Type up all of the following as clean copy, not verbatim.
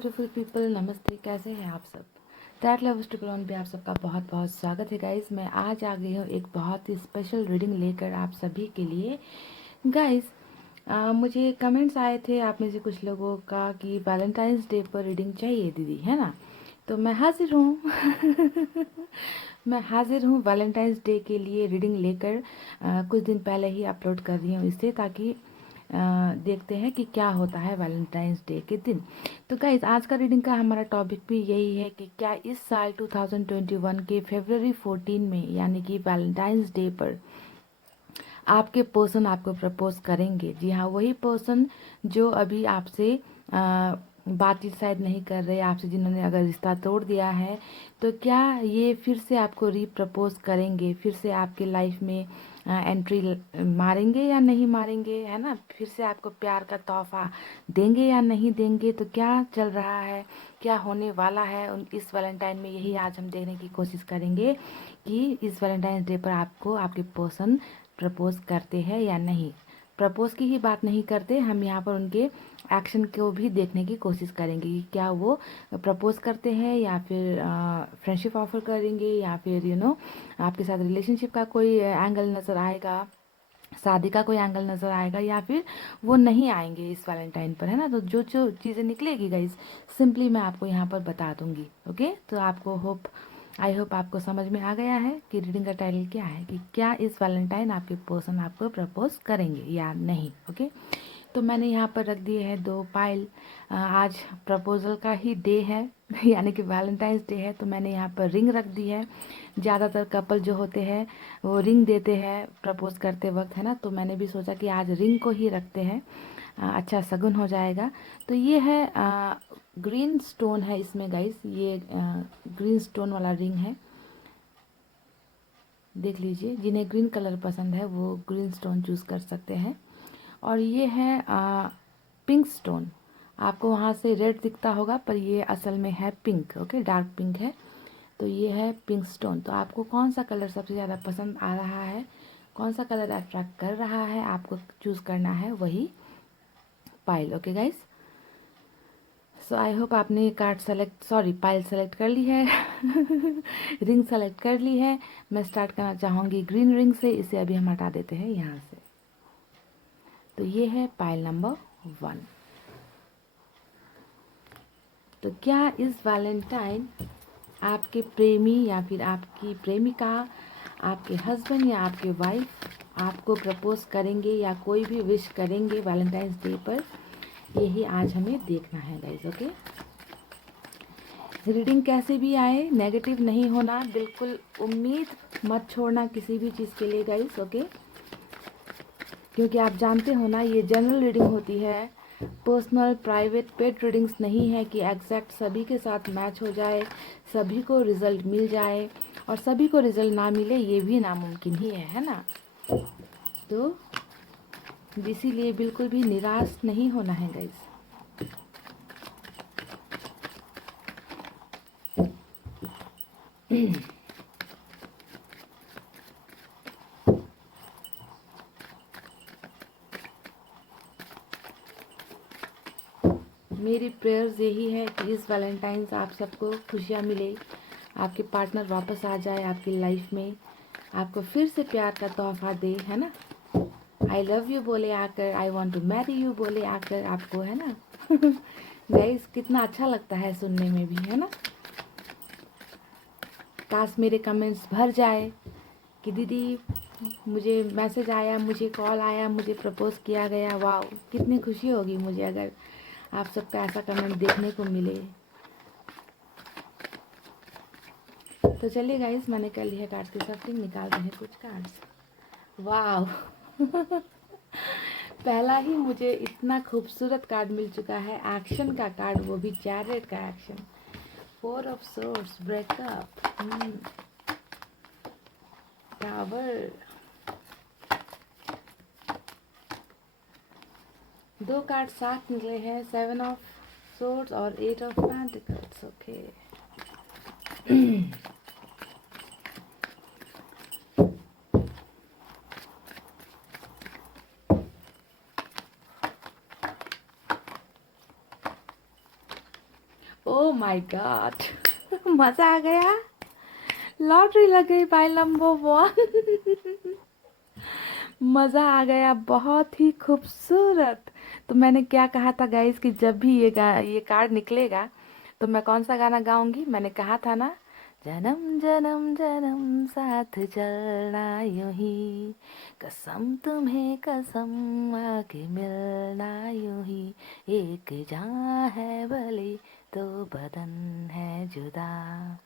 Beautiful people, नमस्ते। कैसे हैं आप सब? दैट लव ट्रिपल ऑन पे आप सबका बहुत बहुत स्वागत है गाइस। मैं आज आ गई हूँ एक बहुत ही स्पेशल रीडिंग लेकर आप सभी के लिए। गाइस, मुझे कमेंट्स आए थे आप में से कुछ लोगों का कि वैलेंटाइंस डे पर रीडिंग चाहिए दीदी, है ना। तो मैं हाजिर हूँ मैं हाजिर हूँ वैलेंटाइंस डे के लिए रीडिंग लेकर। कुछ दिन पहले ही अपलोड कर रही हूँ इसे, ताकि देखते हैं कि क्या होता है वैलेंटाइंस डे के दिन। तो गाइज, आज का रीडिंग का हमारा टॉपिक भी यही है कि क्या इस साल 2021 के फरवरी 14 में, यानी कि वैलेंटाइंस डे पर, आपके पर्सन आपको प्रपोज करेंगे। जी हाँ, वही पर्सन जो अभी आपसे बातचीत शायद नहीं कर रहे आपसे, जिन्होंने अगर रिश्ता तोड़ दिया है, तो क्या ये फिर से आपको रीप्रपोज करेंगे, फिर से आपके लाइफ में एंट्री मारेंगे या नहीं मारेंगे, है ना। फिर से आपको प्यार का तोहफा देंगे या नहीं देंगे। तो क्या चल रहा है, क्या होने वाला है इस वैलेंटाइन में, यही आज हम देखने की कोशिश करेंगे कि इस वैलेंटाइन डे पर आपको आपके पर्सन प्रपोज करते हैं या नहीं। प्रपोज की ही बात नहीं करते, हम यहाँ पर उनके एक्शन को भी देखने की कोशिश करेंगे कि क्या वो प्रपोज करते हैं या फिर फ्रेंडशिप ऑफर करेंगे, या फिर आपके साथ रिलेशनशिप का कोई एंगल नज़र आएगा, शादी का कोई एंगल नज़र आएगा, या फिर वो नहीं आएंगे इस वैलेंटाइन पर, है ना। तो जो जो चीज़ें निकलेगी गाइस, सिंपली मैं आपको यहाँ पर बता दूंगी। ओके, तो आपको आई होप आपको समझ में आ गया है कि रीडिंग का टाइटल क्या है, कि क्या इस वैलेंटाइन आपके पर्सन आपको प्रपोज करेंगे या नहीं। ओके, तो मैंने यहाँ पर रख दिए हैं 2 पाइल। आज प्रपोजल का ही डे है यानी कि वैलेंटाइंस डे है, तो मैंने यहाँ पर रिंग रख दी है। ज़्यादातर कपल जो होते हैं वो रिंग देते हैं प्रपोज करते वक्त, है ना। तो मैंने भी सोचा कि आज रिंग को ही रखते हैं, अच्छा शगुन हो जाएगा। तो ये है ग्रीन स्टोन है इसमें गाइस, ये ग्रीन स्टोन वाला रिंग है। देख लीजिए, जिन्हें ग्रीन कलर पसंद है वो ग्रीन स्टोन चूज़ कर सकते हैं। और ये है पिंक स्टोन। आपको वहाँ से रेड दिखता होगा, पर ये असल में है पिंक। ओके, डार्क पिंक है। तो ये है पिंक स्टोन। तो आपको कौन सा कलर सबसे ज़्यादा पसंद आ रहा है, कौन सा कलर अट्रैक्ट कर रहा है, आपको चूज़ करना है वही pile. Okay guys, so I hope आपने card select, sorry, pile select कर ली है रिंग सेलेक्ट कर ली है। मैं स्टार्ट करना चाहूँगी ग्रीन रिंग से, इसे अभी हम हटा देते हैं यहाँ से। तो ये है पाइल नंबर 1। तो क्या इस वैलेंटाइन आपके प्रेमी या फिर आपकी प्रेमिका, आपके हस्बैंड या आपके वाइफ आपको प्रपोज करेंगे या कोई भी विश करेंगे वैलेंटाइंस डे पर, यही आज हमें देखना है गाइज। ओके, रीडिंग कैसे भी आए नेगेटिव नहीं होना, बिल्कुल उम्मीद मत छोड़ना किसी भी चीज़ के लिए गाइज। ओके, क्योंकि आप जानते हो ना, ये जनरल रीडिंग होती है, पर्सनल प्राइवेट पेड रीडिंग्स नहीं है कि एग्जैक्ट सभी के साथ मैच हो जाए, सभी को रिजल्ट मिल जाए, और सभी को रिजल्ट ना मिले ये भी नामुमकिन ही है ना। तो इसीलिए बिल्कुल भी निराश नहीं होना है गाइस। मेरी प्रेयर्स यही है कि इस वैलेंटाइंस आप सबको खुशियाँ मिले, आपके पार्टनर वापस आ जाए आपकी लाइफ में, आपको फिर से प्यार का तोहफा दे, है ना। आई लव यू बोले आकर, I want to marry you बोले आकर आपको, है ना गाइस, कितना अच्छा लगता है सुनने में भी, है ना। काश मेरे कमेंट्स भर जाए कि दीदी मुझे मैसेज आया, मुझे कॉल आया, मुझे प्रपोज किया गया। वाह, कितनी खुशी होगी मुझे अगर आप सबका ऐसा कमेंट देखने को मिले। तो चलिए गाइस, मैंने कर लिया कार्ड की सफिंग, निकाल रहे हैं कुछ कार्ड्स। वाह पहला ही मुझे इतना खूबसूरत कार्ड मिल चुका है, एक्शन का कार्ड, वो भी चैरियट का action. 4 of swords, breakup, tower, 2 card साथ निकले हैं, 7 ऑफ सोर्ड्स और 8 of pentacles. Okay oh my God, मजा आ गया, लॉटरी लग गई पाइल नंबर 1। मज़ा आ गया, बहुत ही खूबसूरत। तो मैंने क्या कहा था गाइस कि जब भी ये कार्ड निकलेगा तो मैं कौन सा गाना गाऊंगी, मैंने कहा था ना, जन्म जन्म जन्म साथ चलना यूं ही, कसम तुम्हें कसम आके मिलना यूं ही, एक जान है भले तो बदन है जुदा,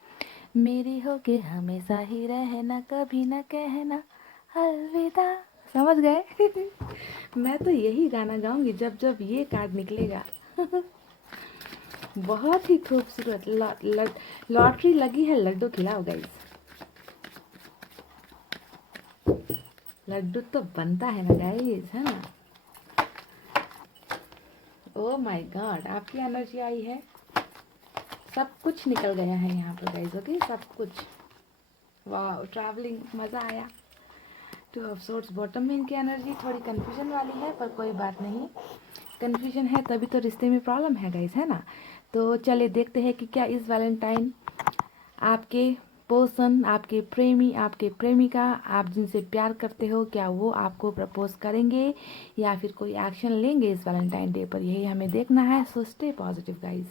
मेरी होके हमेशा ही रहना, कभी ना कहना अलविदा। समझ गए? मैं तो यही गाना गाऊंगी जब जब ये कार्ड निकलेगा। बहुत ही खूबसूरत। लॉटरी लगी है, लड्डू खिलाओ गाइस। लड्डू तो बनता है ना गाइस, है ना? ओ माय गॉड, आपकी एनर्जी आई है, सब कुछ निकल गया है यहाँ पर गाइस। ओके, सब कुछ। वाह, ट्रैवलिंग, मज़ा आया। टू ऑफ सोर्ट्स बॉटम में इनकी एनर्जी थोड़ी कंफ्यूजन वाली है, पर कोई बात नहीं, कंफ्यूजन है तभी तो रिश्ते में प्रॉब्लम है गाइस, है ना? तो चलिए देखते हैं कि क्या इस वैलेंटाइन आपके पर्सन, आपके प्रेमी, आपके प्रेमिका, आप जिनसे प्यार करते हो, क्या वो आपको प्रपोज करेंगे या फिर कोई एक्शन लेंगे इस वैलेंटाइन डे पर, यही हमें देखना है। So stay positive guys.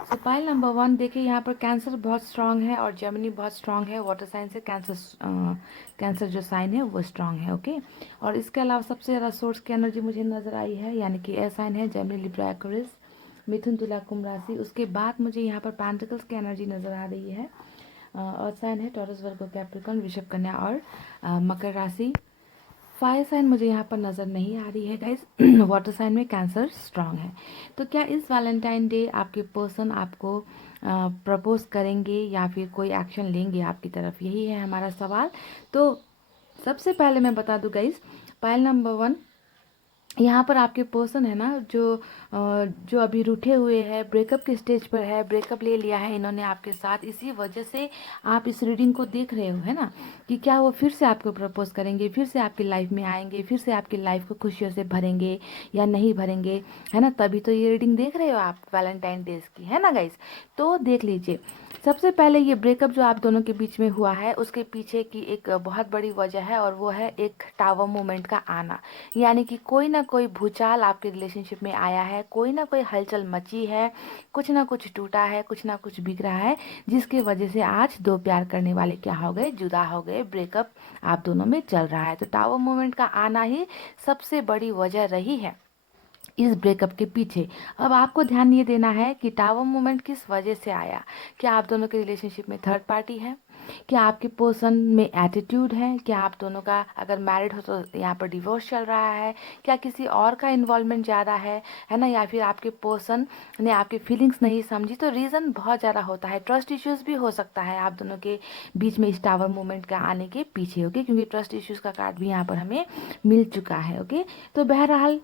सो पाइल नंबर 1 देखिए, यहाँ पर कैंसर बहुत स्ट्रांग है और जेमिनी बहुत स्ट्रांग है। वाटर साइन से कैंसर जो साइन है वो स्ट्रांग है। ओके, और इसके अलावा सबसे ज़्यादा सोर्स की एनर्जी मुझे नज़र आई है, यानी कि एयर साइन है जेमिनी, लिब्रा, एक्वेरियस, मिथुन, तुला, कुंभ राशि। उसके बाद मुझे यहाँ पर पेंटिकल्स की एनर्जी नज़र आ रही है। अर्थ साइन है टॉरस, वर्गो, कैप्रिकॉर्न, वृषभ, कन्या और मकर राशि। फायर साइन मुझे यहाँ पर नज़र नहीं आ रही है गाइस। वाटर साइन में कैंसर स्ट्रांग है। तो क्या इस वैलेंटाइन डे आपके पर्सन आपको प्रपोज करेंगे या फिर कोई एक्शन लेंगे आपकी तरफ, यही है हमारा सवाल। तो सबसे पहले मैं बता दूं गाइस, पाइल नंबर 1, यहाँ पर आपके पर्सन है ना जो अभी रूठे हुए हैं, ब्रेकअप के स्टेज पर है, ब्रेकअप ले लिया है इन्होंने आपके साथ, इसी वजह से आप इस रीडिंग को देख रहे हो, है ना? कि क्या वो फिर से आपको प्रपोज करेंगे, फिर से आपकी लाइफ में आएंगे, फिर से आपकी लाइफ को खुशियों से भरेंगे या नहीं भरेंगे, है ना? तभी तो ये रीडिंग देख रहे हो आप वैलेंटाइन डेज की, है ना गाइस? तो देख लीजिए, सबसे पहले ये ब्रेकअप जो आप दोनों के बीच में हुआ है उसके पीछे की एक बहुत बड़ी वजह है, और वो है एक टावर मोमेंट का आना। यानी कि कोई ना कोई भूचाल आपके रिलेशनशिप में आया है, कोई ना कोई हलचल मची है, कुछ ना कुछ टूटा है, कुछ ना कुछ बिगड़ा है, जिसकी वजह से आज दो प्यार करने वाले क्या हो गए, जुदा हो गए, ब्रेकअप आप दोनों में चल रहा है। तो टावर मोमेंट का आना ही सबसे बड़ी वजह रही है इस ब्रेकअप के पीछे। अब आपको ध्यान ये देना है कि टावर मोमेंट किस वजह से आया। क्या आप दोनों के रिलेशनशिप में थर्ड पार्टी है? क्या आपके पर्सन में एटीट्यूड है? क्या आप दोनों का अगर मैरिड हो तो यहाँ पर डिवोर्स चल रहा है? क्या किसी और का इन्वॉल्वमेंट ज़्यादा है ना? या फिर आपके पर्सन ने आपकी फीलिंग्स नहीं समझी? तो रीज़न बहुत ज़्यादा होता है, ट्रस्ट इश्यूज़ भी हो सकता है आप दोनों के बीच में इस टावर मोमेंट का आने के पीछे। ओके, क्योंकि ट्रस्ट इश्यूज़ का कार्ड भी यहाँ पर हमें मिल चुका है। ओके, तो बहरहाल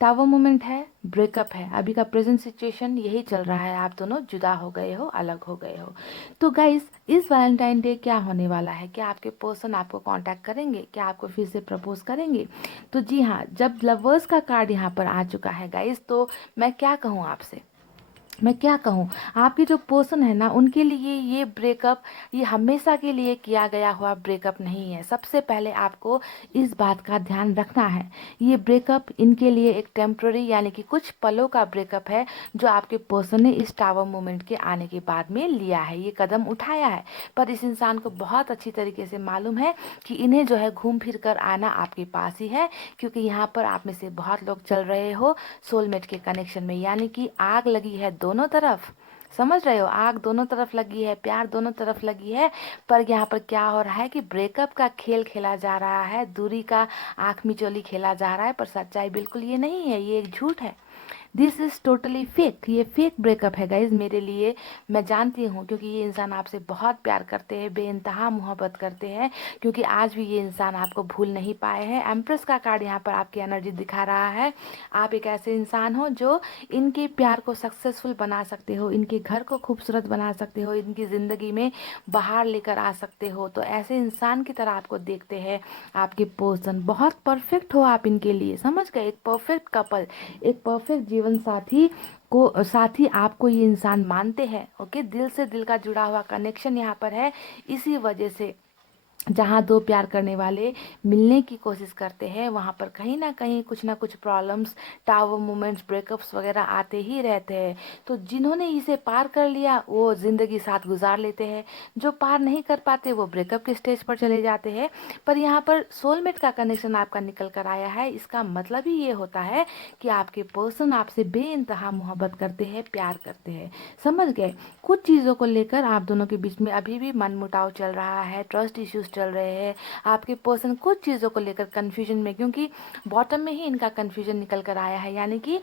टावर मोमेंट है, ब्रेकअप है, अभी का प्रेजेंट सिचुएशन यही चल रहा है, आप दोनों जुदा हो गए हो, अलग हो गए हो। तो गाइस, इस वैलेंटाइन डे क्या होने वाला है? क्या आपके पर्सन आपको कांटेक्ट करेंगे? क्या आपको फिर से प्रपोज करेंगे? तो जी हाँ, जब लवर्स का कार्ड यहाँ पर आ चुका है गाइस, तो मैं क्या कहूँ आपसे, मैं क्या कहूँ, आपके जो पर्सन है ना उनके लिए ये ब्रेकअप, ये हमेशा के लिए किया गया हुआ ब्रेकअप नहीं है। सबसे पहले आपको इस बात का ध्यान रखना है, ये ब्रेकअप इनके लिए एक टेम्प्ररी यानी कि कुछ पलों का ब्रेकअप है, जो आपके पर्सन ने इस टावर मोमेंट के आने के बाद में लिया है, ये कदम उठाया है। पर इस इंसान को बहुत अच्छी तरीके से मालूम है कि इन्हें जो है घूम फिर कर आना आपके पास ही है, क्योंकि यहाँ पर आप में से बहुत लोग चल रहे हो सोलमेट के कनेक्शन में, यानी कि आग लगी है दोनों तरफ। समझ रहे हो, आग दोनों तरफ लगी है, प्यार दोनों तरफ लगी है। पर यहाँ पर क्या हो रहा है कि ब्रेकअप का खेल खेला जा रहा है, दूरी का आंख मिचोली खेला जा रहा है, पर सच्चाई बिल्कुल ये नहीं है, ये एक झूठ है। दिस इज़ टोटली फेक, ये फेक ब्रेकअप है गाइज मेरे लिए। मैं जानती हूँ, क्योंकि ये इंसान आपसे बहुत प्यार करते हैं, बेइंतहा मोहब्बत करते हैं, क्योंकि आज भी ये इंसान आपको भूल नहीं पाए हैं। एम्प्रेस का कार्ड यहाँ पर आपकी एनर्जी दिखा रहा है। आप एक ऐसे इंसान हो जो इनके प्यार को सक्सेसफुल बना सकते हो, इनके घर को खूबसूरत बना सकते हो, इनकी ज़िंदगी में बाहर लेकर आ सकते हो। तो ऐसे इंसान की तरह आपको देखते हैं आपके पर्सन, बहुत परफेक्ट हो आप इनके लिए, समझ गए? एक परफेक्ट कपल, एक परफेक्ट जीवन जीवन साथी को साथी आपको ये इंसान मानते हैं। ओके, दिल से दिल का जुड़ा हुआ कनेक्शन यहाँ पर है। इसी वजह से जहाँ दो प्यार करने वाले मिलने की कोशिश करते हैं वहाँ पर कहीं ना कुछ प्रॉब्लम्स, टावर मोमेंट्स, ब्रेकअप्स वगैरह आते ही रहते हैं। तो जिन्होंने इसे पार कर लिया वो ज़िंदगी साथ गुजार लेते हैं, जो पार नहीं कर पाते वो ब्रेकअप के स्टेज पर चले जाते हैं। पर यहाँ पर सोलमेट का कनेक्शन आपका निकल कर आया है, इसका मतलब ही ये होता है कि आपके पर्सन आपसे बेइंतहा मोहब्बत करते हैं, प्यार करते हैं। समझ गए? कुछ चीज़ों को लेकर आप दोनों के बीच में अभी भी मनमुटाव चल रहा है, ट्रस्ट इश्यूज चल रहे हैं। आपके पर्सन कुछ चीज़ों को लेकर कन्फ्यूजन में, क्योंकि बॉटम में ही इनका कन्फ्यूजन निकल कर आया है, यानी कि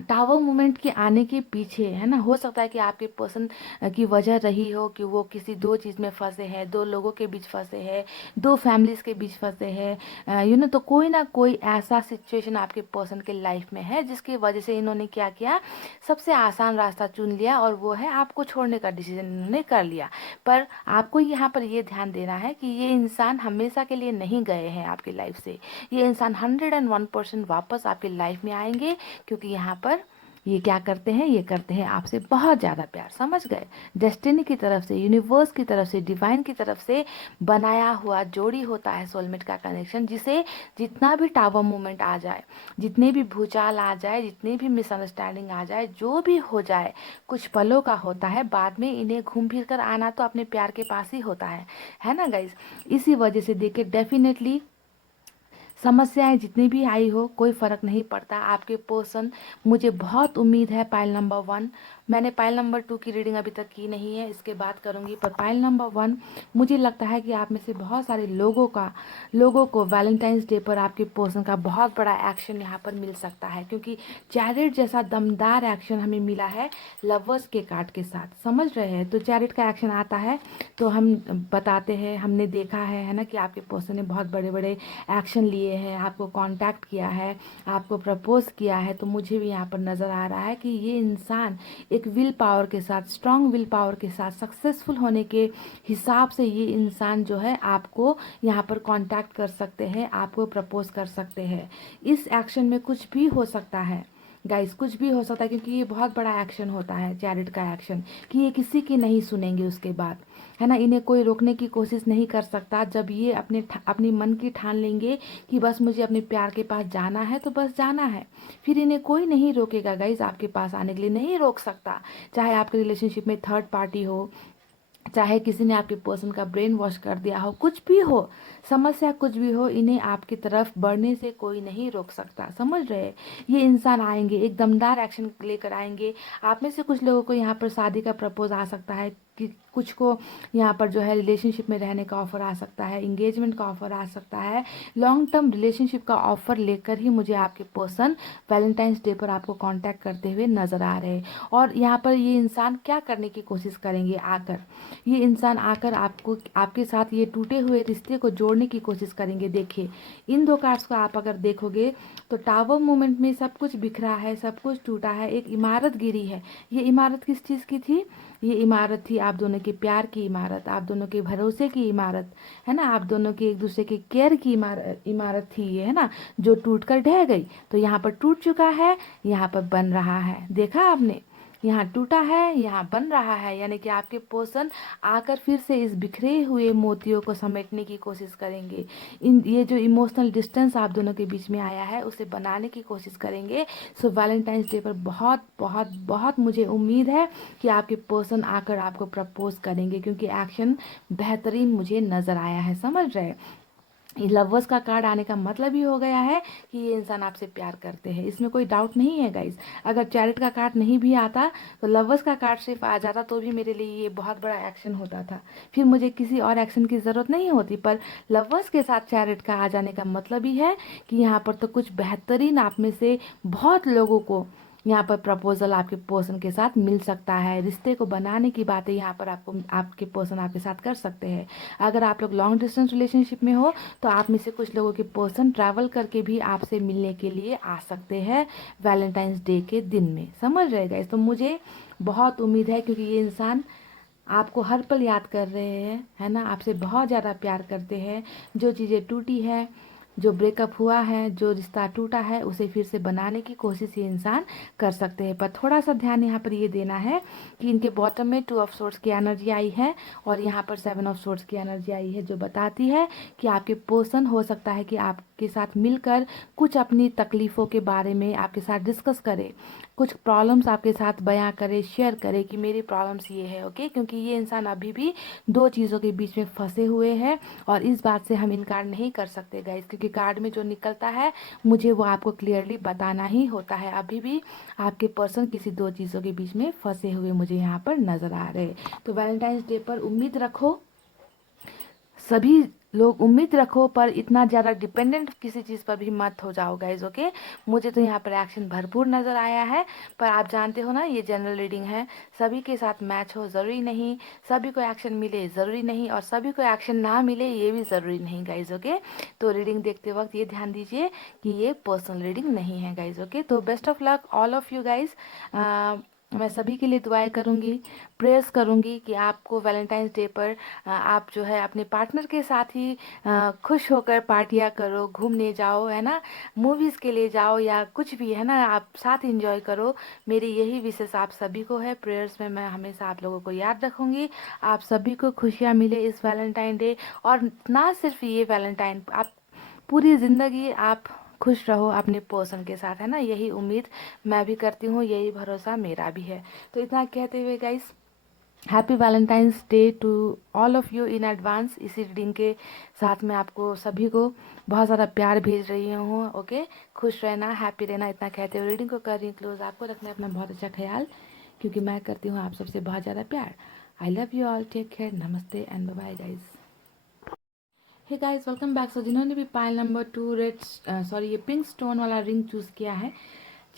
टावर मूवमेंट के आने के पीछे है ना, हो सकता है कि आपके पर्सन की वजह रही हो कि वो किसी दो चीज़ में फंसे हैं, दो लोगों के बीच फंसे हैं, दो फैमिलीज़ के बीच फंसे हैं, तो कोई ना कोई ऐसा सिचुएशन आपके पर्सन के लाइफ में है जिसकी वजह से इन्होंने क्या किया, सबसे आसान रास्ता चुन लिया और वो है आपको छोड़ने का डिसीजन इन्होंने कर लिया। पर आपको यहाँ पर ये ध्यान देना है कि ये इंसान हमेशा के लिए नहीं गए हैं आपकी लाइफ से। ये इंसान 101% वापस आपकी लाइफ में आएंगे, क्योंकि यहाँ पर ये क्या करते हैं, ये करते हैं आपसे बहुत ज़्यादा प्यार। समझ गए? डेस्टिनी की तरफ से, यूनिवर्स की तरफ से, डिवाइन की तरफ से बनाया हुआ जोड़ी होता है सोलमेट का कनेक्शन, जिसे जितना भी टावर मोमेंट आ जाए, जितने भी भूचाल आ जाए, जितनी भी मिसअंडरस्टैंडिंग आ जाए, जो भी हो जाए, कुछ पलों का होता है, बाद में इन्हें घूम फिर कर आना तो अपने प्यार के पास ही होता है ना गाइज? इसी वजह से देखिए, डेफिनेटली समस्याएं जितनी भी आई हो कोई फ़र्क नहीं पड़ता। आपके पर्सन, मुझे बहुत उम्मीद है, पाइल नंबर 1, मैंने पाइल नंबर 2 की रीडिंग अभी तक की नहीं है, इसके बाद करूंगी, पर पाइल नंबर 1 मुझे लगता है कि आप में से बहुत सारे लोगों को वैलेंटाइंस डे पर आपके पर्सन का बहुत बड़ा एक्शन यहाँ पर मिल सकता है, क्योंकि चैरिट जैसा दमदार एक्शन हमें मिला है लवर्स के कार्ड के साथ। समझ रहे हैं? तो चैरिट का एक्शन आता है तो हम बताते हैं, हमने देखा है ना, कि आपके पर्सन ने बहुत बड़े बड़े एक्शन लिए हैं, आपको कांटेक्ट किया है, आपको प्रपोज किया है। तो मुझे भी यहाँ पर नज़र आ रहा है कि ये इंसान एक विल पावर के साथ, स्ट्रांग विल पावर के साथ, सक्सेसफुल होने के हिसाब से ये इंसान जो है आपको यहाँ पर कांटेक्ट कर सकते हैं, आपको प्रपोज कर सकते हैं। इस एक्शन में कुछ भी हो सकता है गाइस, कुछ भी हो सकता है, क्योंकि ये बहुत बड़ा एक्शन होता है चैरिट का एक्शन, कि ये किसी की नहीं सुनेंगे उसके बाद, है ना। इन्हें कोई रोकने की कोशिश नहीं कर सकता। जब ये अपनी मन की ठान लेंगे कि बस मुझे अपने प्यार के पास जाना है, तो बस जाना है, फिर इन्हें कोई नहीं रोकेगा गाइज, आपके पास आने के लिए नहीं रोक सकता। चाहे आपके रिलेशनशिप में थर्ड पार्टी हो, चाहे किसी ने आपके पर्सन का ब्रेन वॉश कर दिया हो, कुछ भी हो, समस्या कुछ भी हो, इन्हें आपकी तरफ बढ़ने से कोई नहीं रोक सकता। समझ रहे? ये इंसान आएंगे, एक दमदार एक्शन लेकर आएंगे। आप में से कुछ लोगों को यहाँ पर शादी का प्रपोज आ सकता है, कि कुछ को यहाँ पर जो है रिलेशनशिप में रहने का ऑफर आ सकता है, इंगेजमेंट का ऑफर आ सकता है। लॉन्ग टर्म रिलेशनशिप का ऑफर लेकर ही मुझे आपके पर्सन वैलेंटाइंस डे पर आपको कांटेक्ट करते हुए नजर आ रहे हैं। और यहाँ पर ये इंसान क्या करने की कोशिश करेंगे, ये इंसान आकर आपके साथ ये टूटे हुए रिश्ते को जोड़ने की कोशिश करेंगे। देखिए, इन दो कार्ड्स को आप अगर देखोगे तो टावर मोमेंट में सब कुछ बिखरा है, सब कुछ टूटा है, एक इमारत गिरी है। ये इमारत किस चीज़ की थी? ये इमारत थी आप दोनों के प्यार की इमारत, आप दोनों के भरोसे की इमारत, है ना, आप दोनों के एक दूसरे के केयर की इमारत थी ये, है ना, जो टूट कर ढह गई। तो यहाँ पर टूट चुका है, यहाँ पर बन रहा है। देखा आपने? यहाँ टूटा है, यहाँ बन रहा है, यानी कि आपके पर्सन आकर फिर से इस बिखरे हुए मोतियों को समेटने की कोशिश करेंगे। ये जो इमोशनल डिस्टेंस आप दोनों के बीच में आया है उसे बनाने की कोशिश करेंगे। सो वैलेंटाइंस डे पर बहुत बहुत बहुत मुझे उम्मीद है कि आपके पर्सन आकर आपको प्रपोज करेंगे, क्योंकि एक्शन बेहतरीन मुझे नज़र आया है। समझ रहे? लवर्स का कार्ड आने का मतलब ही हो गया है कि ये इंसान आपसे प्यार करते हैं, इसमें कोई डाउट नहीं है गाइज। अगर चैरिट का कार्ड नहीं भी आता तो लवर्स का कार्ड सिर्फ आ जाता तो भी मेरे लिए ये बहुत बड़ा एक्शन होता था, फिर मुझे किसी और एक्शन की ज़रूरत नहीं होती। पर लवर्स के साथ चैरिट का आ जाने का मतलब ही है कि यहाँ पर तो कुछ बेहतरीन आप में से बहुत लोगों को यहाँ पर प्रपोजल आपके पर्सन के साथ मिल सकता है। रिश्ते को बनाने की बातें यहाँ पर आपके पर्सन आपके साथ कर सकते हैं। अगर आप लोग लॉन्ग डिस्टेंस रिलेशनशिप में हो तो आप में से कुछ लोगों के पर्सन ट्रैवल करके भी आपसे मिलने के लिए आ सकते हैं वैलेंटाइंस डे के दिन में। समझ रहे गाइस? तो मुझे बहुत उम्मीद है, क्योंकि ये इंसान आपको हर पल याद कर रहे हैं, है ना, आपसे बहुत ज़्यादा प्यार करते हैं। जो चीज़ें टूटी है, जो ब्रेकअप हुआ है, जो रिश्ता टूटा है, उसे फिर से बनाने की कोशिश ये इंसान कर सकते हैं। पर थोड़ा सा ध्यान यहाँ पर ये देना है कि इनके बॉटम में 2 ऑफ सोर्ड्स की एनर्जी आई है और यहाँ पर 7 ऑफ सोर्ड्स की एनर्जी आई है, जो बताती है कि आपके पर्सन हो सकता है कि आपके साथ मिलकर कुछ अपनी तकलीफ़ों के बारे में आपके साथ डिस्कस करे, कुछ प्रॉब्लम्स आपके साथ बयां करे, शेयर करे कि मेरी प्रॉब्लम्स ये है। ओके, क्योंकि ये इंसान अभी भी दो चीज़ों के बीच में फंसे हुए हैं और इस बात से हम इनकार नहीं कर सकते गाइस, क्योंकि कार्ड में जो निकलता है मुझे वो आपको क्लियरली बताना ही होता है। अभी भी आपके पर्सन किसी दो चीज़ों के बीच में फंसे हुए मुझे यहाँ पर नज़र आ रहे। तो वैलेंटाइंस डे पर उम्मीद रखो, सभी लोग उम्मीद रखो, पर इतना ज़्यादा डिपेंडेंट किसी चीज़ पर भी मत हो जाओ गाइज। ओके, मुझे तो यहाँ पर एक्शन भरपूर नज़र आया है, पर आप जानते हो ना ये जनरल रीडिंग है, सभी के साथ मैच हो ज़रूरी नहीं, सभी को एक्शन मिले ज़रूरी नहीं, और सभी को एक्शन ना मिले ये भी ज़रूरी नहीं गाइज। ओके, तो रीडिंग देखते वक्त ये ध्यान दीजिए कि ये पर्सनल रीडिंग नहीं है गाइज। ओके, तो best of luck all of you guys. मैं सभी के लिए दुआएं करूंगी, प्रेयर्स करूंगी कि आपको वैलेंटाइंस डे पर आप जो है अपने पार्टनर के साथ ही खुश होकर पार्टियां करो, घूमने जाओ, है ना, मूवीज़ के लिए जाओ या कुछ भी, है ना, आप साथ एंजॉय करो। मेरी यही विशेष आप सभी को है। प्रेयर्स में मैं हमेशा आप लोगों को याद रखूंगी। आप सभी को खुशियाँ मिले इस वैलेंटाइन डे, और ना सिर्फ ये वैलेंटाइन, आप पूरी ज़िंदगी आप खुश रहो अपने पर्सन के साथ, है ना, यही उम्मीद मैं भी करती हूँ, यही भरोसा मेरा भी है। तो इतना कहते हुए guys, happy Valentine's day to all of you in advance. इसी रीडिंग के साथ मैं आपको सभी को बहुत ज़्यादा प्यार भेज रही हूँ। ओके, खुश रहना, हैप्पी रहना, इतना कहते हुए रीडिंग को कर रही हूँ क्लोज। आपको रखना है अपना बहुत अच्छा ख्याल, क्योंकि मैं करती हूँ आप सबसे बहुत ज़्यादा प्यार। I love you all, take care, नमस्ते and bye guys. Hey guys, welcome back. So जिन्होंने भी पाइल नंबर 2 रेड ये पिंक स्टोन वाला रिंग चूज़ किया है,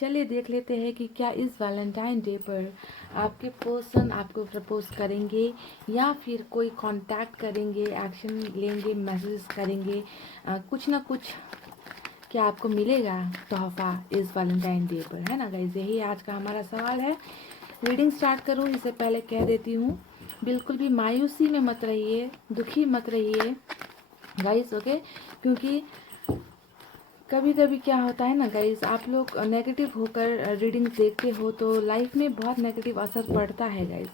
चलिए देख लेते हैं कि क्या इस वैलेंटाइन डे पर आपके पर्सन आपको प्रपोज करेंगे या फिर कोई कांटेक्ट करेंगे, एक्शन लेंगे, मैसेज करेंगे, कुछ ना कुछ क्या आपको मिलेगा तोहफा इस वैलेंटाइन डे पर, है ना गाइस। यही आज का हमारा सवाल है। रीडिंग स्टार्ट करूँ इससे पहले कह देती हूँ, बिल्कुल भी मायूसी में मत रहिए, दुखी मत रहिए गाइस। ओके, क्योंकि कभी कभी क्या होता है ना गाइस, आप लोग नेगेटिव होकर रीडिंग देखते हो तो लाइफ में बहुत नेगेटिव असर पड़ता है गाइस।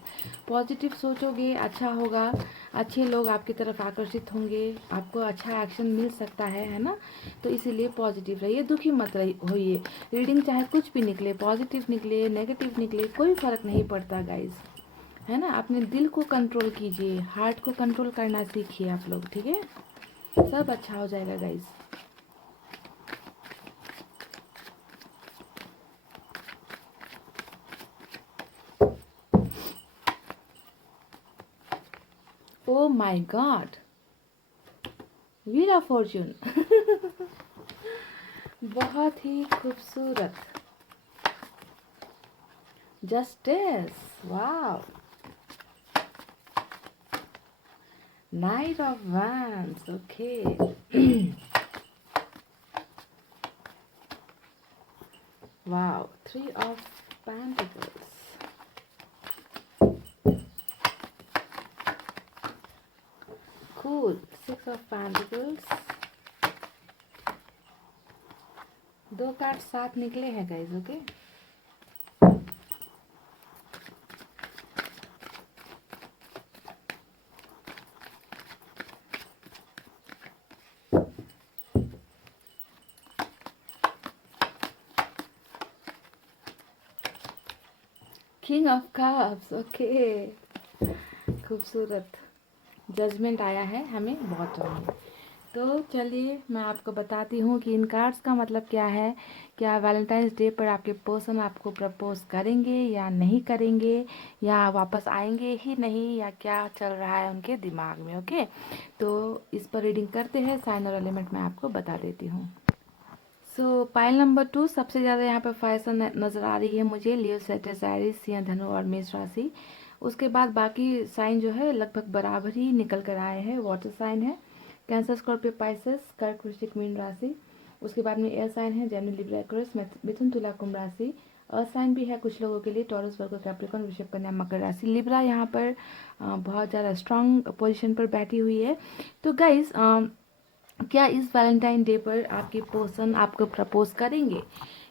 पॉजिटिव सोचोगे अच्छा होगा, अच्छे लोग आपकी तरफ आकर्षित होंगे, आपको अच्छा एक्शन मिल सकता है ना। तो इसीलिए पॉजिटिव रहिए, दुखी मत होइए। रीडिंग चाहे कुछ भी निकले, पॉजिटिव निकले, नेगेटिव निकले, कोई फ़र्क नहीं पड़ता गाइस, है ना। अपने दिल को कंट्रोल कीजिए, हार्ट को कंट्रोल करना सीखिए आप लोग, ठीक है। सब अच्छा हो जाएगा guys. Oh my God, wheel of Fortune. बहुत ही खूबसूरत। Justice, wow. Night of wands, okay. Wow, 3 of pentacles, cool. 6 of pentacles, दो कार्ड साथ निकले हैं guys. Okay, king of cups, okay, खूबसूरत। जजमेंट आया है हमें बॉटम में। तो चलिए मैं आपको बताती हूँ कि इन कार्ड्स का मतलब क्या है। क्या वैलेंटाइंस डे पर आपके पर्सन आपको प्रपोज करेंगे या नहीं करेंगे, या वापस आएंगे ही नहीं, या क्या चल रहा है उनके दिमाग में। ओके, तो इस पर रीडिंग करते हैं, साइन और एलिमेंट मैं आपको बता देती हूँ। सो पाइल नंबर 2, सबसे ज़्यादा यहाँ पर फायर नज़र आ रही है मुझे, लियो, सेजिटेरियस, सिंह, धनु और मेष राशि। उसके बाद बाकी साइन जो है लगभग बराबर ही निकल कर आए हैं। वाटर साइन है कैंसर, स्कॉर्पियो, पाइसेस, कर्क, वृश्चिक, मीन राशि। उसके बाद में एयर साइन है जेमिनी, लिब्रा, एक्वेरियस, मिथुन, तुला, कुंभ राशि। अर्थ साइन भी है कुछ लोगों के लिए, टॉरस, वर्गो, कैप्रिकॉर्न, वृषभ, कन्या, मकर राशि। लिब्रा यहाँ पर बहुत ज़्यादा स्ट्रांग पोजीशन पर बैठी हुई है। तो गाइस क्या इस वैलेंटाइन डे पर आपके पर्सन आपको प्रपोज करेंगे,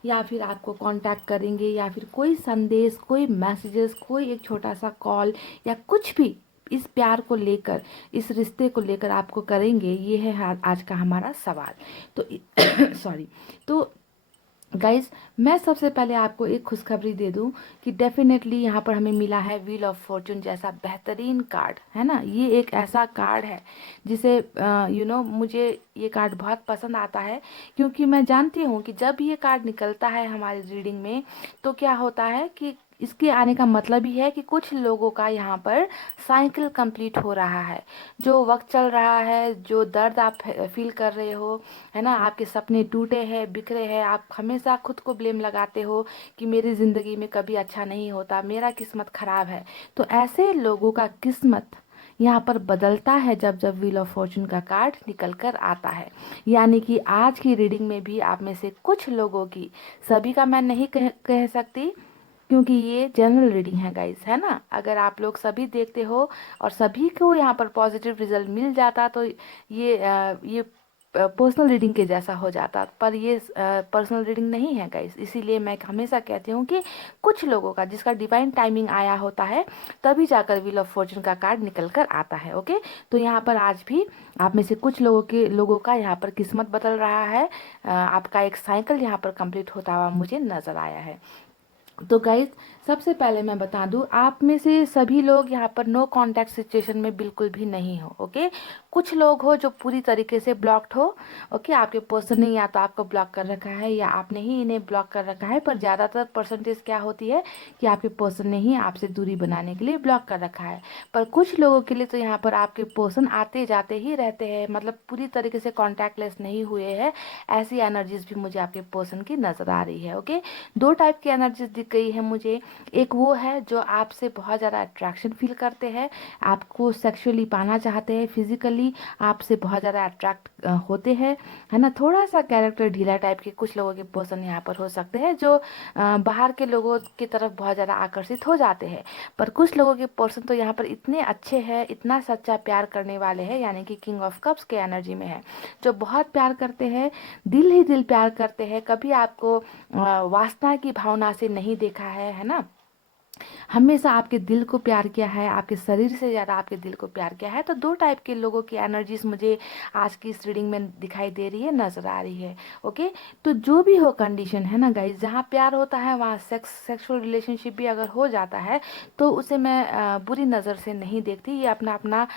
या फिर आपको कांटेक्ट करेंगे, या फिर कोई संदेश, कोई मैसेजेस, कोई एक छोटा सा कॉल या कुछ भी इस प्यार को लेकर, इस रिश्ते को लेकर आपको करेंगे? ये है आज का हमारा सवाल। तो सॉरी। तो गाइज, मैं सबसे पहले आपको एक खुशखबरी दे दूं कि डेफिनेटली यहाँ पर हमें मिला है व्हील ऑफ फॉर्चून जैसा बेहतरीन कार्ड, है ना। ये एक ऐसा कार्ड है जिसे मुझे ये कार्ड बहुत पसंद आता है, क्योंकि मैं जानती हूँ कि जब ये कार्ड निकलता है हमारी रीडिंग में तो क्या होता है कि इसके आने का मतलब ही है कि कुछ लोगों का यहाँ पर साइकिल कंप्लीट हो रहा है। जो वक्त चल रहा है, जो दर्द आप फील कर रहे हो, है ना, आपके सपने टूटे हैं, बिखरे हैं, आप हमेशा खुद को ब्लेम लगाते हो कि मेरी ज़िंदगी में कभी अच्छा नहीं होता, मेरा किस्मत ख़राब है। तो ऐसे लोगों का किस्मत यहाँ पर बदलता है जब जब व्हील ऑफ फॉर्चून का कार्ड निकल कर आता है। यानी कि आज की रीडिंग में भी आप में से कुछ लोगों की, सभी का मैं नहीं कह सकती, क्योंकि ये जनरल रीडिंग है गाइस, है ना। अगर आप लोग सभी देखते हो और सभी को यहाँ पर पॉजिटिव रिजल्ट मिल जाता तो ये पर्सनल रीडिंग के जैसा हो जाता, पर ये पर्सनल रीडिंग नहीं है गाइस। इसीलिए मैं हमेशा कहती हूँ कि कुछ लोगों का जिसका डिवाइन टाइमिंग आया होता है तभी जाकर व्हील ऑफ फॉर्चून का कार्ड निकल कर आता है। ओके, तो यहाँ पर आज भी आप में से कुछ लोगों का यहाँ पर किस्मत बदल रहा है। आपका एक साइकिल यहाँ पर कंप्लीट होता हुआ मुझे नजर आया है। तो गाइज, सबसे पहले मैं बता दूं, आप में से सभी लोग यहाँ पर नो कांटेक्ट सिचुएशन में बिल्कुल भी नहीं हो। ओके, कुछ लोग हो जो पूरी तरीके से ब्लॉक्ड हो। ओके, आपके पर्सन ने या तो आपको ब्लॉक कर रखा है या आपने ही इन्हें ब्लॉक कर रखा है, पर ज़्यादातर परसेंटेज क्या होती है कि आपके पर्सन ने ही आपसे दूरी बनाने के लिए ब्लॉक कर रखा है। पर कुछ लोगों के लिए तो यहाँ पर आपके पर्सन आते जाते ही रहते हैं, मतलब पूरी तरीके से कॉन्टैक्टलेस नहीं हुए हैं। ऐसी एनर्जीज भी मुझे आपके पर्सन की नज़र आ रही है। ओके, दो टाइप की एनर्जीज दिख गई है मुझे। एक वो है जो आपसे बहुत ज़्यादा अट्रैक्शन फील करते हैं, आपको सेक्सुअली पाना चाहते हैं, फिजिकली आपसे बहुत ज़्यादा अट्रैक्ट होते हैं, है ना। थोड़ा सा कैरेक्टर ढीला टाइप के कुछ लोगों के पर्सन यहाँ पर हो सकते हैं जो बाहर के लोगों की तरफ बहुत ज़्यादा आकर्षित हो जाते हैं। पर कुछ लोगों के पर्सन तो यहाँ पर इतने अच्छे हैं, इतना सच्चा प्यार करने वाले हैं, यानी कि किंग ऑफ कप्स के एनर्जी में है, जो बहुत प्यार करते हैं, दिल ही दिल प्यार करते हैं। कभी आपको वासना की भावना से नहीं देखा है ना। हमेशा आपके दिल को प्यार किया है, आपके शरीर से ज़्यादा आपके दिल को प्यार किया है। तो दो टाइप के लोगों की एनर्जीज मुझे आज की इस रीडिंग में दिखाई दे रही है, नज़र आ रही है। ओके, तो जो भी हो कंडीशन, है ना गाइज, जहाँ प्यार होता है वहाँ सेक्सुअल रिलेशनशिप भी अगर हो जाता है तो उसे मैं बुरी नज़र से नहीं देखती। ये अपना अपना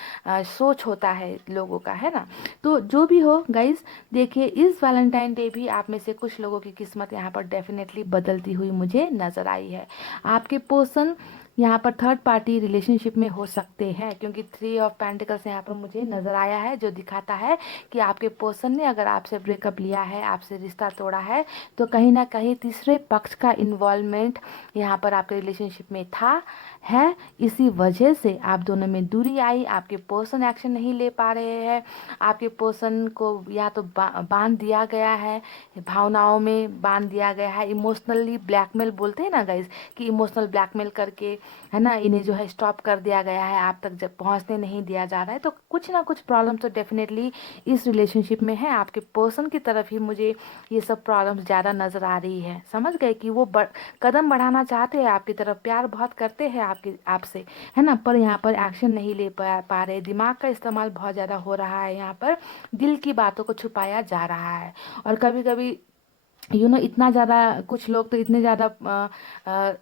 सोच होता है लोगों का, है ना। तो जो भी हो गाइज, देखिए इस वैलेंटाइन डे भी आप में से कुछ लोगों की किस्मत यहाँ पर डेफिनेटली बदलती हुई मुझे नज़र आई है। आपके पर्सन यहाँ पर थर्ड पार्टी रिलेशनशिप में हो सकते हैं, क्योंकि 3 ऑफ पेंटिकल्स यहाँ पर मुझे नज़र आया है, जो दिखाता है कि आपके पर्सन ने अगर आपसे ब्रेकअप लिया है, आपसे रिश्ता तोड़ा है, तो कहीं ना कहीं तीसरे पक्ष का इन्वॉल्वमेंट यहाँ पर आपके रिलेशनशिप में था, है। इसी वजह से आप दोनों में दूरी आई, आपके पर्सन एक्शन नहीं ले पा रहे हैं, आपके पर्सन को या तो बांध दिया गया है, भावनाओं में बांध दिया गया है, इमोशनली ब्लैकमेल बोलते हैं ना गाइज, कि इमोशनल ब्लैकमेल करके, है ना, इन्हें जो है स्टॉप कर दिया गया है, आप तक जब पहुंचने नहीं दिया जा रहा है। तो कुछ ना कुछ प्रॉब्लम तो डेफिनेटली इस रिलेशनशिप में है। आपके पर्सन की तरफ ही मुझे ये सब प्रॉब्लम्स ज़्यादा नज़र आ रही है। समझ गए कि वो कदम बढ़ाना चाहते हैं आपकी तरफ, प्यार बहुत करते हैं आपसे, है ना, पर यहाँ पर एक्शन नहीं ले पा रहे। दिमाग का इस्तेमाल बहुत ज़्यादा हो रहा है, यहाँ पर दिल की बातों को छुपाया जा रहा है। और कभी कभी इतना ज़्यादा, कुछ लोग तो इतने ज़्यादा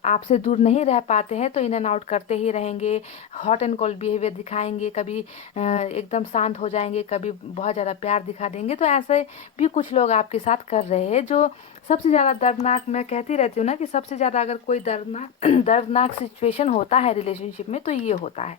आपसे दूर नहीं रह पाते हैं, तो इन एंड आउट करते ही रहेंगे, हॉट एंड कोल्ड बिहेवियर दिखाएंगे, कभी एकदम शांत हो जाएंगे, कभी बहुत ज़्यादा प्यार दिखा देंगे। तो ऐसे भी कुछ लोग आपके साथ कर रहे हैं। जो सबसे ज़्यादा दर्दनाक, मैं कहती रहती हूँ ना कि सबसे ज़्यादा अगर कोई दर्दनाक दर्दनाक सिचुएशन होता है रिलेशनशिप में तो ये होता है,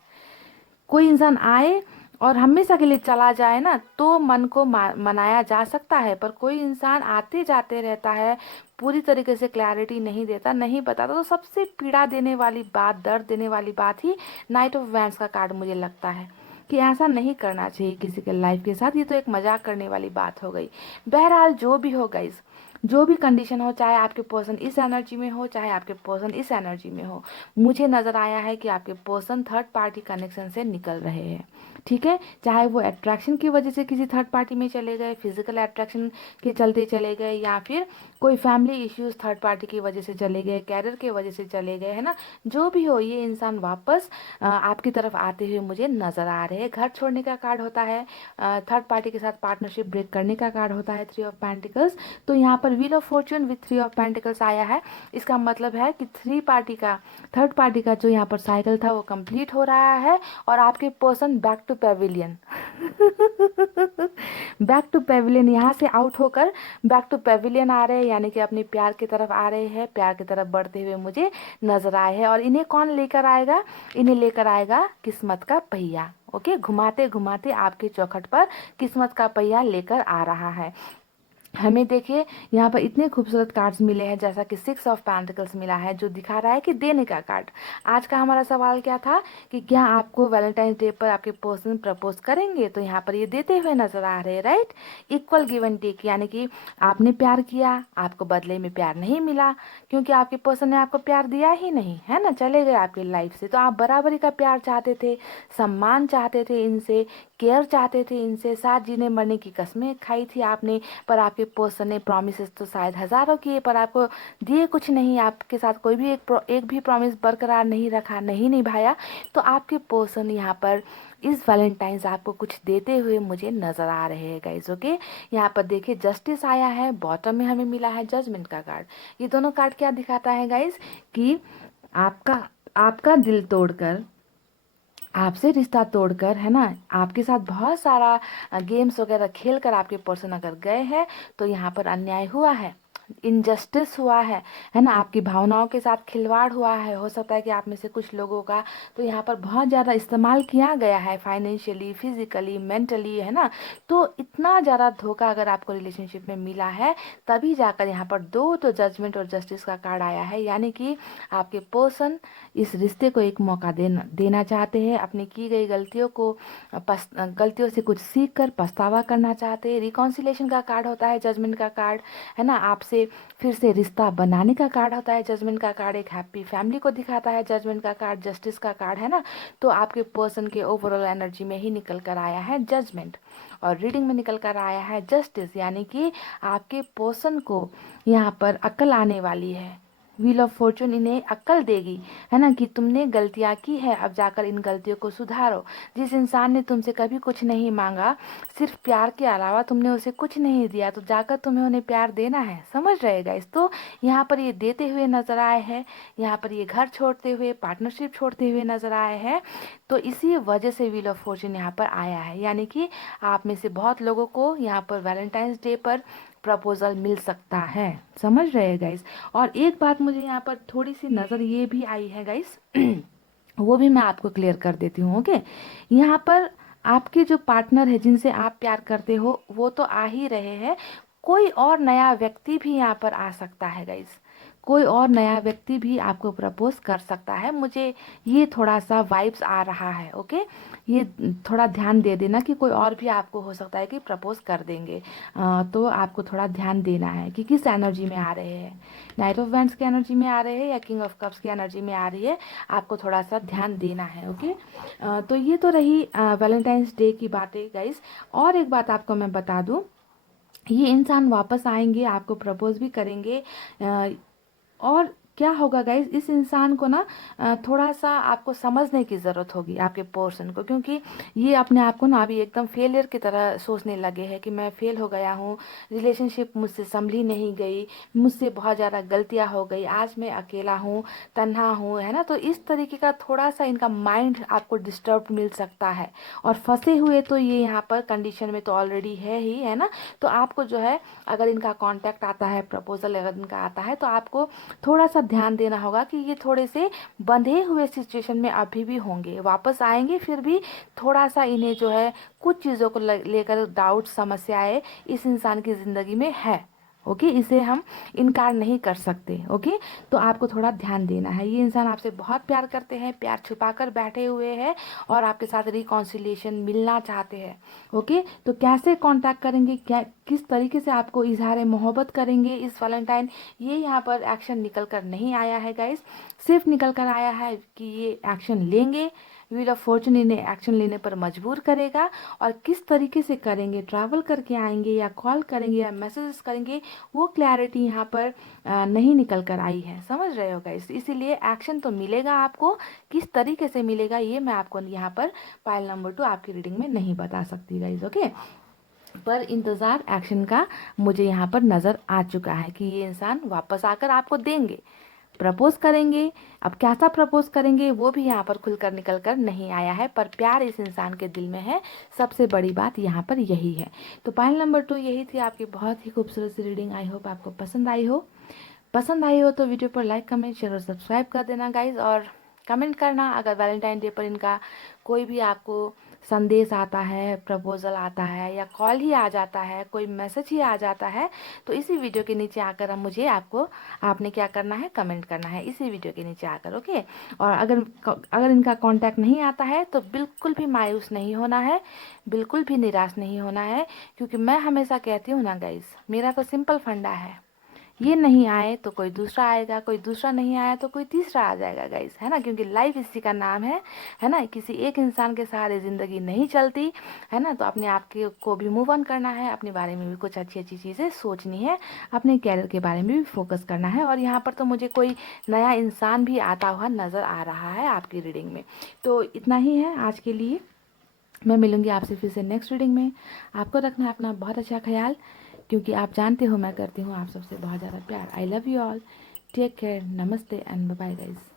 कोई इंसान आए और हमेशा के लिए चला जाए ना, तो मन को मनाया जा सकता है। पर कोई इंसान आते जाते रहता है, पूरी तरीके से क्लैरिटी नहीं देता, नहीं बताता, तो सबसे पीड़ा देने वाली बात, दर्द देने वाली बात ही नाइट ऑफ वैंड्स का कार्ड मुझे लगता है कि ऐसा नहीं करना चाहिए किसी के लाइफ के साथ। ये तो एक मजाक करने वाली बात हो गई। बहरहाल जो भी हो गाइस, जो भी कंडीशन हो, चाहे आपके पर्सन इस एनर्जी में हो, चाहे आपके पर्सन इस एनर्जी में हो, मुझे नज़र आया है कि आपके पर्सन थर्ड पार्टी कनेक्शन से निकल रहे हैं। ठीक है, चाहे वो अट्रैक्शन की वजह से किसी थर्ड पार्टी में चले गए, फिजिकल अट्रैक्शन के चलते चले गए, या फिर कोई फैमिली इश्यूज थर्ड पार्टी की वजह से चले गए, कैरियर की वजह से चले गए, है ना। जो भी हो, ये इंसान वापस आपकी तरफ आते हुए मुझे नजर आ रहे हैं। घर छोड़ने का कार्ड होता है, थर्ड पार्टी के साथ पार्टनरशिप ब्रेक करने का कार्ड होता है, 3 ऑफ पेंटिकल्स। तो यहाँ पर wheel of Fortune with 3 of pentacles आया है। इसका मतलब है कि थर्ड पार्टी का जो यहाँ पर साइकिल था वो कंप्लीट हो रहा है, और आपके person back to pavilion back to pavilion यहाँ से आउट होकर बैक टू पेविलियन आ रहे हैं, यानी कि अपने प्यार की तरफ आ रहे हैं, प्यार की तरफ बढ़ते हुए मुझे नजर आए हैं। और इन्हें कौन लेकर आएगा? इन्हें लेकर आएगा किस्मत का पहिया। ओके, घुमाते घुमाते आपके चौखट पर किस्मत का पहिया लेकर आ रहा है। हमें देखिए यहाँ पर इतने खूबसूरत कार्ड्स मिले हैं, जैसा कि 6 ऑफ पेंटिकल्स मिला है, जो दिखा रहा है कि देने का कार्ड। आज का हमारा सवाल क्या था कि क्या आपको वैलेंटाइंस डे पर आपके पर्सन प्रपोज करेंगे? तो यहाँ पर ये देते हुए नजर आ रहे हैं, right. Equal give and take, यानी कि आपने प्यार किया, आपको बदले में प्यार नहीं मिला, क्योंकि आपके पर्सन ने आपको प्यार दिया ही नहीं, है ना, चले गए आपकी लाइफ से। तो आप बराबरी का प्यार चाहते थे, सम्मान चाहते थे इनसे, केयर चाहते थे इनसे, साथ जीने मरने की कस्में खाई थी आपने, पर आपके पर्सन ने प्रॉमिसेस तो शायद हजारों किए, पर आपको दिए कुछ नहीं, आपके साथ कोई भी एक भी प्रॉमिस बरकरार नहीं रखा, नहीं निभाया। तो आपके पर्सन यहाँ पर इस वैलेंटाइंस आपको कुछ देते हुए मुझे नजर आ रहे हैं गाइस। ओके, यहाँ पर देखिए जस्टिस आया है, बॉटम में हमें मिला है जजमेंट का कार्ड। ये दोनों कार्ड क्या दिखाता है गाइस कि आपका आपका दिल तोड़कर, आपसे रिश्ता तोड़कर, है ना, आपके साथ बहुत सारा गेम्स वगैरह खेल कर आपके पर्सन अगर गए हैं, तो यहाँ पर अन्याय हुआ है, इनजस्टिस हुआ है ना, आपकी भावनाओं के साथ खिलवाड़ हुआ है। हो सकता है कि आप में से कुछ लोगों का तो यहाँ पर बहुत ज़्यादा इस्तेमाल किया गया है, फाइनेंशियली, फिजिकली, मेंटली, है ना। तो इतना ज़्यादा धोखा अगर आपको रिलेशनशिप में मिला है, तभी जाकर यहाँ पर दो तो जजमेंट और जस्टिस का कार्ड आया है, यानी कि आपके पर्सन इस रिश्ते को एक मौका देना चाहते हैं, अपनी की गई गलतियों से कुछ सीख कर पछतावा करना चाहते हैं। रिकॉन्सिलेशन का कार्ड होता है जजमेंट का कार्ड, है ना, आपसे फिर से रिश्ता बनाने का कार्ड होता है जजमेंट का कार्ड, एक हैप्पी फैमिली को दिखाता है जजमेंट का कार्ड, जस्टिस का कार्ड, है ना। तो आपके पर्सन के ओवरऑल एनर्जी में ही निकल कर आया है जजमेंट, और रीडिंग में निकल कर आया है जस्टिस, यानी कि आपके पर्सन को यहाँ पर अक्ल आने वाली है। व्हील ऑफ फॉर्चून इन्हें अक्ल देगी, है ना, कि तुमने गलतियां की है, अब जाकर इन गलतियों को सुधारो। जिस इंसान ने तुमसे कभी कुछ नहीं मांगा, सिर्फ प्यार के अलावा तुमने उसे कुछ नहीं दिया, तो जाकर तुम्हें उन्हें प्यार देना है, समझ रहेगा इस। तो यहाँ पर ये देते हुए नजर आए हैं, यहाँ पर ये घर छोड़ते हुए, पार्टनरशिप छोड़ते हुए नजर आए हैं। तो इसी वजह से व्हील ऑफ फॉर्चून यहाँ पर आया है, यानी कि आप में से बहुत लोगों को यहाँ पर वैलेंटाइंस डे पर प्रपोजल मिल सकता है, समझ रहे हैं गाइस। और एक बात मुझे यहाँ पर थोड़ी सी नज़र ये भी आई है गाइस वो भी मैं आपको क्लियर कर देती हूँ। ओके, यहाँ पर आपके जो पार्टनर है, जिनसे आप प्यार करते हो, वो तो आ ही रहे हैं, कोई और नया व्यक्ति भी यहाँ पर आ सकता है गाइस, कोई और नया व्यक्ति भी आपको प्रपोज कर सकता है। मुझे ये थोड़ा सा वाइब्स आ रहा है। ओके, ये थोड़ा ध्यान दे देना कि कोई और भी आपको हो सकता है कि प्रपोज कर देंगे। तो आपको थोड़ा ध्यान देना है कि किस एनर्जी में आ रहे हैं, नाइट ऑफ वैंड्स की एनर्जी में आ रहे हैं या किंग ऑफ कप्स की एनर्जी में आ रही है, आपको थोड़ा सा ध्यान देना है। ओके, तो ये तो रही वैलेंटाइंस डे की बातें गाइस। और एक बात आपको मैं बता दूं, ये इंसान वापस आएंगे, आपको प्रपोज भी करेंगे। और क्या होगा गाइज, इस इंसान को ना थोड़ा सा आपको समझने की ज़रूरत होगी, आपके पर्सन को, क्योंकि ये अपने आप को ना अभी एकदम फेलियर की तरह सोचने लगे हैं कि मैं फेल हो गया हूँ, रिलेशनशिप मुझसे संभली नहीं गई, मुझसे बहुत ज़्यादा गलतियाँ हो गई, आज मैं अकेला हूँ, तन्हा हूँ, है ना। तो इस तरीके का थोड़ा सा इनका माइंड आपको डिस्टर्ब मिल सकता है, और फंसे हुए तो ये यहाँ पर कंडीशन में तो ऑलरेडी है ही, है ना। तो आपको जो है, अगर इनका कॉन्टैक्ट आता है, प्रपोजल अगर इनका आता है, तो आपको थोड़ा सा ध्यान देना होगा कि ये थोड़े से बंधे हुए सिचुएशन में अभी भी होंगे, वापस आएंगे, फिर भी थोड़ा सा इन्हें जो है कुछ चीज़ों को लेकर डाउट, समस्याएं इस इंसान की ज़िंदगी में है। ओके, इसे हम इनकार नहीं कर सकते। ओके, तो आपको थोड़ा ध्यान देना है। ये इंसान आपसे बहुत प्यार करते हैं, प्यार छुपा कर बैठे हुए हैं, और आपके साथ रिकॉन्सिलिएशन मिलना चाहते हैं। ओके, तो कैसे कांटेक्ट करेंगे, क्या किस तरीके से आपको इजहार मोहब्बत करेंगे इस वैलेंटाइन, ये यहाँ पर एक्शन निकल कर नहीं आया है गाइस। सिर्फ निकल कर आया है कि ये एक्शन लेंगे, व्हील ऑफ फॉर्चून इन्हें एक्शन लेने पर मजबूर करेगा, और किस तरीके से करेंगे, ट्रैवल करके आएंगे या कॉल करेंगे या मैसेजेस करेंगे, वो क्लैरिटी यहाँ पर नहीं निकल कर आई है। समझ रहे हो गाइस? इसीलिए एक्शन तो मिलेगा आपको, किस तरीके से मिलेगा ये मैं आपको यहाँ पर पाइल नंबर 2 आपकी रीडिंग में नहीं बता सकती गाइस। ओके, पर इंतज़ार एक्शन का मुझे यहाँ पर नज़र आ चुका है कि ये इंसान वापस आकर आपको देंगे, प्रपोज करेंगे। अब कैसा प्रपोज करेंगे वो भी यहाँ पर खुलकर निकल कर नहीं आया है, पर प्यार इस इंसान के दिल में है। सबसे बड़ी बात यहाँ पर यही है। तो पाइल नंबर 2 यही थी आपकी बहुत ही खूबसूरत सी रीडिंग। आई होप आपको पसंद आई हो। पसंद आई हो तो वीडियो पर लाइक, कमेंट, शेयर और सब्सक्राइब कर देना गाइज। और कमेंट करना अगर वैलेंटाइन डे पर इनका कोई भी आपको संदेश आता है, प्रपोजल आता है, या कॉल ही आ जाता है, कोई मैसेज ही आ जाता है, तो इसी वीडियो के नीचे आकर हम मुझे आपने क्या करना है, कमेंट करना है इसी वीडियो के नीचे आकर। ओके, और अगर इनका कांटेक्ट नहीं आता है तो बिल्कुल भी मायूस नहीं होना है, बिल्कुल भी निराश नहीं होना है, क्योंकि मैं हमेशा कहती हूँ ना गाइज, मेरा तो सिंपल फंडा है, ये नहीं आए तो कोई दूसरा आएगा, कोई दूसरा नहीं आया तो कोई तीसरा आ जाएगा गाइस, है ना? क्योंकि लाइफ इसी का नाम है ना? किसी एक इंसान के सहारे ज़िंदगी नहीं चलती, है ना? तो अपने आप के को भी मूव ऑन करना है, अपने बारे में भी कुछ अच्छी अच्छी चीज़ें सोचनी है, अपने कैरियर के बारे में भी फोकस करना है। और यहाँ पर तो मुझे कोई नया इंसान भी आता हुआ नज़र आ रहा है आपकी रीडिंग में। तो इतना ही है आज के लिए। मैं मिलूँगी आपसे फिर से नेक्स्ट रीडिंग में। आपको रखना है अपना बहुत अच्छा ख्याल, क्योंकि आप जानते हो मैं करती हूँ आप सबसे बहुत ज़्यादा प्यार। I love you all, take care, नमस्ते एंड बाय बाय गाइस।